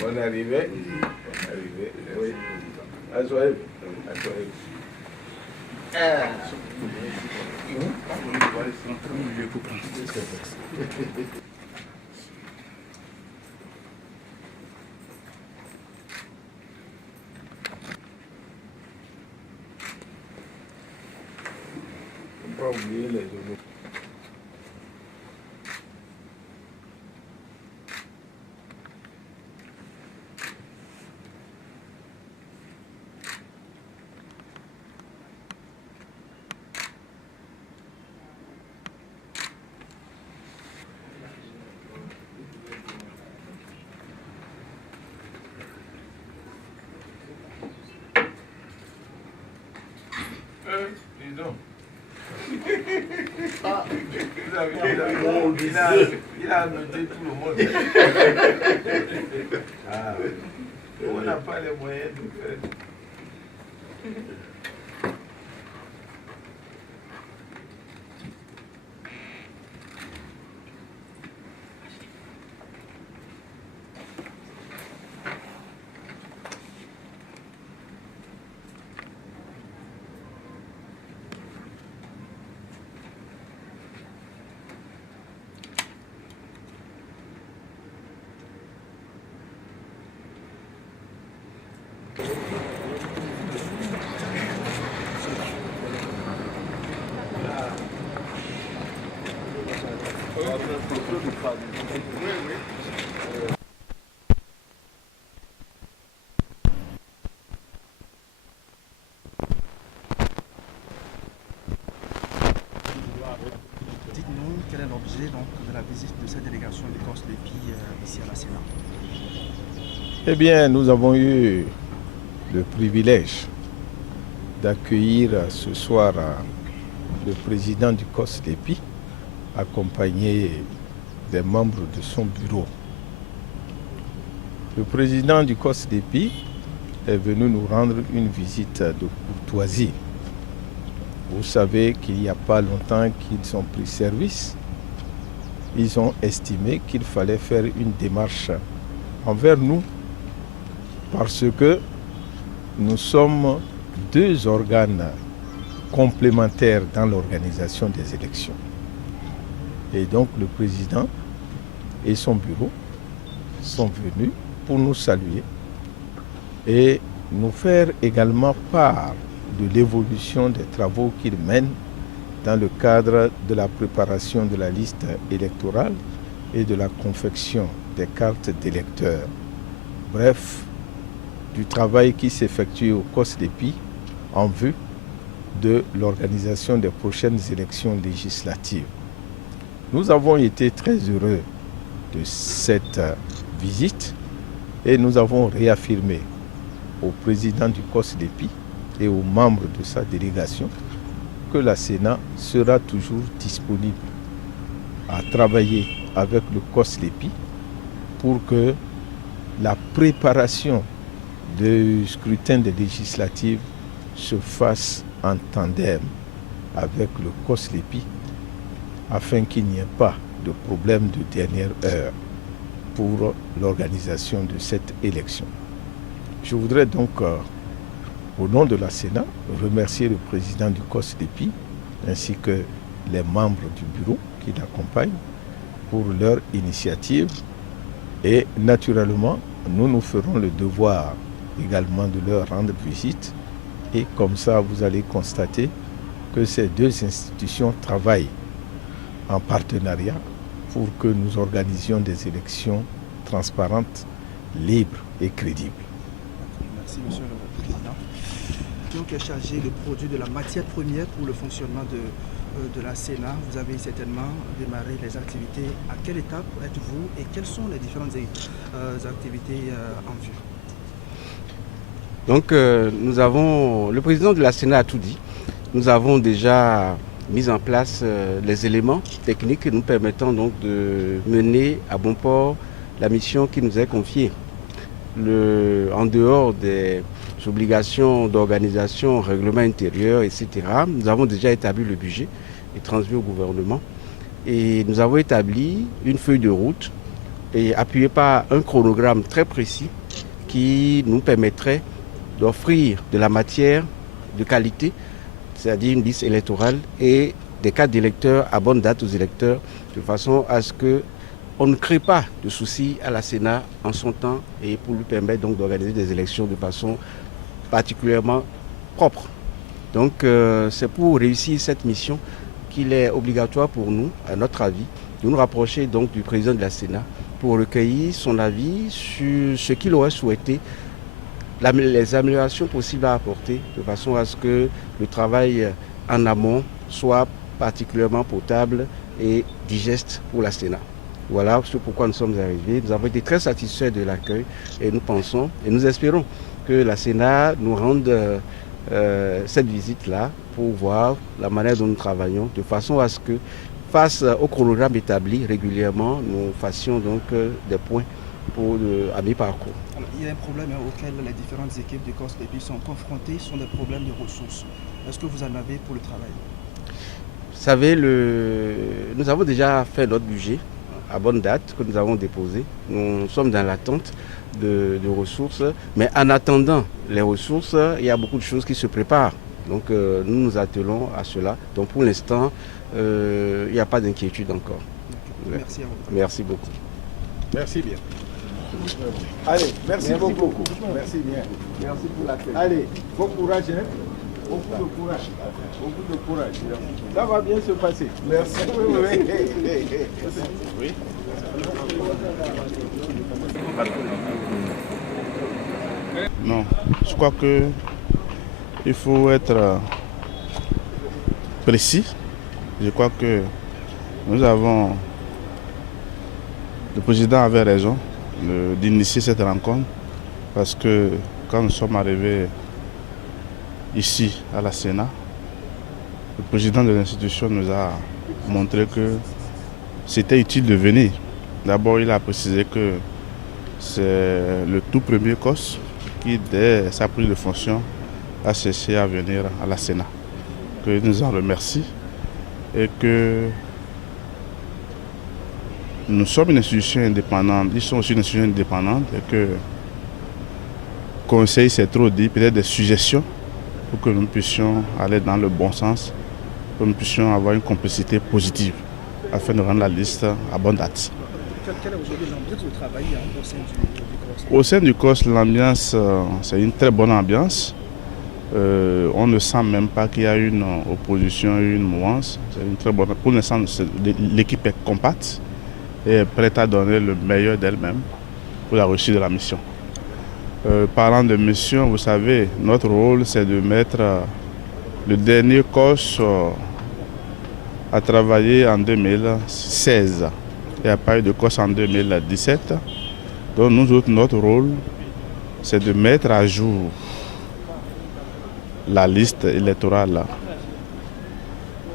Bonne arrivée. Oui. Assoyez. On va pas oublier les autres. Dis donc. Ah, il a noté tout le monde. Ah, on n'a pas les moyens de faire. Dites-nous quel est l'objet de la visite de cette délégation du COSLEPI ici à la Sénat. Eh bien, nous avons eu le privilège d'accueillir ce soir le président du COSLEPI, accompagné des membres de son bureau. Le président du COSLEPI est venu nous rendre une visite de courtoisie. Vous savez qu'il n'y a pas longtemps qu'ils ont pris service. Ils ont estimé qu'il fallait faire une démarche envers nous parce que nous sommes deux organes complémentaires dans l'organisation des élections. Et donc le président et son bureau sont venus pour nous saluer et nous faire également part de l'évolution des travaux qu'ils mènent dans le cadre de la préparation de la liste électorale et de la confection des cartes d'électeurs. Bref, du travail qui s'effectue au COSLEPI en vue de l'organisation des prochaines élections législatives. Nous avons été très heureux de cette visite et nous avons réaffirmé au président du COSLEPI et aux membres de sa délégation que la Sénat sera toujours disponible à travailler avec le COSLEPI pour que la préparation du scrutin des législatives se fasse en tandem avec le COSLEPI afin qu'il n'y ait pas de problème de dernière heure pour l'organisation de cette élection. Je voudrais donc, au nom de la Sénat, remercier le président du COSLEPI ainsi que les membres du bureau qui l'accompagnent pour leur initiative. Et naturellement, nous ferons le devoir également de leur rendre visite. Et comme ça, vous allez constater que ces deux institutions travaillent en partenariat pour que nous organisions des élections transparentes, libres et crédibles. Merci, Monsieur le Président. Donc, est chargé le produit de la matière première pour le fonctionnement de la Sénat. Vous avez certainement démarré les activités. À quelle étape êtes-vous et quelles sont les différentes activités en vue? Donc le président de la Sénat a tout dit. Nous avons déjà mis en place les éléments techniques nous permettant donc de mener à bon port la mission qui nous est confiée. En dehors des obligations d'organisation, règlement intérieur, etc., nous avons déjà établi le budget et transmis au gouvernement. Et nous avons établi une feuille de route et appuyé par un chronogramme très précis qui nous permettrait d'offrir de la matière de qualité, c'est-à-dire une liste électorale et des cartes d'électeurs à bonne date aux électeurs, de façon à ce qu'on ne crée pas de soucis à la Sénat en son temps et pour lui permettre donc d'organiser des élections de façon particulièrement propre. Donc c'est pour réussir cette mission qu'il est obligatoire pour nous, à notre avis, de nous rapprocher donc du président de la Sénat pour recueillir son avis sur ce qu'il aurait souhaité, les améliorations possibles à apporter, de façon à ce que le travail en amont soit particulièrement potable et digeste pour la Sénat. Voilà ce pourquoi nous sommes arrivés. Nous avons été très satisfaits de l'accueil et nous pensons et nous espérons que la Sénat nous rende cette visite-là pour voir la manière dont nous travaillons, de façon à ce que, face au chronogramme établi régulièrement, nous fassions donc des points à mi-parcours. Il y a un problème auquel les différentes équipes de COSLEPI sont confrontées, ce sont des problèmes de ressources. Est-ce que vous en avez pour le travail? Vous savez, nous avons déjà fait notre budget à bonne date que nous avons déposé. Nous sommes dans l'attente de ressources, mais en attendant les ressources, il y a beaucoup de choses qui se préparent. Donc nous nous attelons à cela. Donc pour l'instant, il n'y a pas d'inquiétude encore. Merci à vous. Merci beaucoup. Merci bien. Allez, merci beaucoup. Merci bien. Merci pour l'accueil. Allez, bon courage. Hein? Beaucoup de courage. Beaucoup de courage. Ça va bien se passer. Merci. Oui. Non, je crois que il faut être précis. Je crois que le président avait raison d'initier cette rencontre parce que quand nous sommes arrivés ici à la Sénat, le président de l'institution nous a montré que c'était utile de venir. D'abord, il a précisé que c'est le tout premier COS qui, dès sa prise de fonction, a cherché à venir à la Sénat. Que nous en remercie et que nous sommes une institution indépendante, ils sont aussi une institution indépendante et que le Conseil s'est trop dit, peut-être des suggestions pour que nous puissions aller dans le bon sens, pour que nous puissions avoir une complicité positive afin de rendre la liste à bonne date. Quelle est aujourd'hui l'ambiance de travail au sein du COS? Au sein du COS, l'ambiance, c'est une très bonne ambiance. On ne sent même pas qu'il y a une opposition, une mouvance. C'est une très bonne. Pour l'instant, l'équipe est compacte et est prête à donner le meilleur d'elle-même pour la réussite de la mission. Parlant de mission, vous savez, notre rôle, c'est de mettre le dernier COS à travailler en 2016. Il n'y a pas eu de COS en 2017. Donc notre rôle, c'est de mettre à jour la liste électorale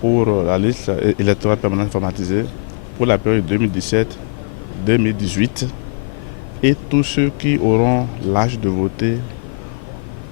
pour la liste électorale permanente informatisée pour la période 2017-2018 et tous ceux qui auront l'âge de voter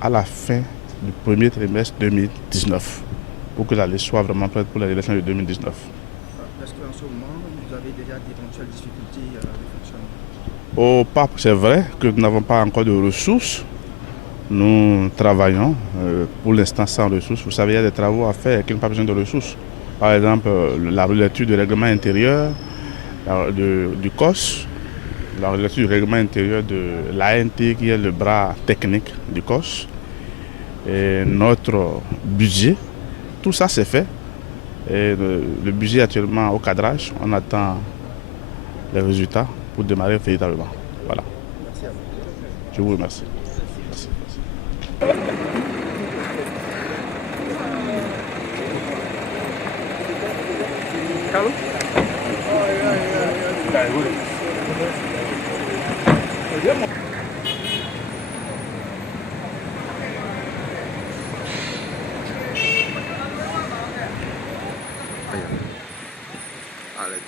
à la fin du premier trimestre 2019 pour que la liste soit vraiment prête pour l'élection de 2019. Est-ce qu'en ce moment, vous avez déjà d'éventuelles difficultés de fonctionnement? Au PAP, c'est vrai que nous n'avons pas encore de ressources. Nous travaillons pour l'instant sans ressources. Vous savez, il y a des travaux à faire qui n'ont pas besoin de ressources. Par exemple, la relecture du règlement intérieur du COS, la relecture du règlement intérieur de l'ANT qui est le bras technique du COS, et notre budget, tout ça c'est fait. Et le budget est actuellement au cadrage. On attend les résultats pour démarrer véritablement. Voilà. Merci à vous. Je vous remercie. Merci. Allez,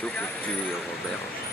tout petit Robert.